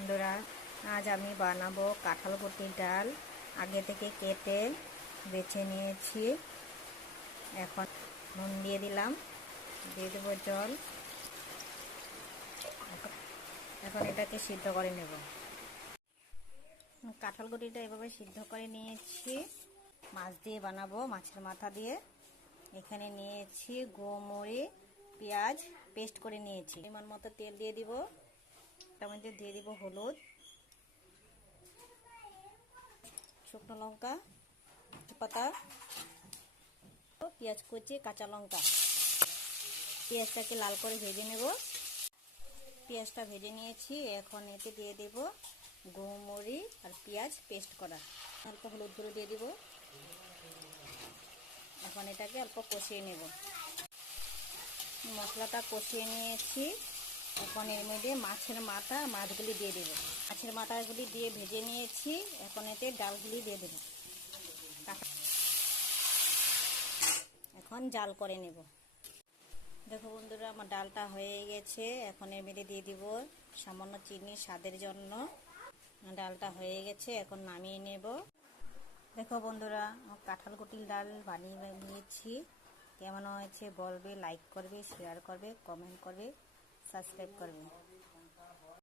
বন্ধুরা, আজ আমি বানাবো কাঁঠাল গুটির ডাল। আগে থেকে কেটে বেছে নিয়েছি। এখন নুন দিয়ে দিলাম, দিয়ে দেবো জল। এখন এটাকে সিদ্ধ করে নেব। কাঁঠাল গুটিটা এভাবে সিদ্ধ করে নিয়েছি। মাছ দিয়ে বানাবো, মাছের মাথা দিয়ে। এখানে নিয়েছি গোমরি, পেঁয়াজ পেস্ট করে নিয়েছি। পরিমাণ মতো তেল দিয়ে দিব, তার মধ্যে দিয়ে দিব হলুদ, শুকনো লঙ্কা পাতা, পেঁয়াজ কুচি, কাঁচা লঙ্কা। পেঁয়াজটাকে লাল করে ভেজে নেব। পেঁয়াজটা ভেজে নিয়েছি। এখন এতে দিয়ে দেব গোমরি আর পেঁয়াজ পেস্ট করা। অল্প হলুদ গুঁড়ো দিয়ে দিব। এখন এটাকে অল্প কষিয়ে নেব। মশলাটা কষিয়ে নিয়েছি। এখন এর মধ্যে মাছের মাছগুলি দিয়ে দেব। মাছের মাথাগুলি দিয়ে ভেজে নিয়েছি। এখন এতে ডালগুলি দিয়ে দেব। এখন জাল করে নেব। দেখো বন্ধুরা, আমার ডালটা হয়ে গেছে। এখন এর মধ্যে দিয়ে দিব সামান্য চিনি স্বাদের জন্য। ডালটা হয়ে গেছে, এখন নামিয়ে নেব। দেখো বন্ধুরা, কাঁঠাল গুটির ডাল বানিয়ে নিয়েছি। কেমন হয়েছে বলবে, লাইক করবে, শেয়ার করবে, কমেন্ট করবে, সাবস্ক্রাইব করবে।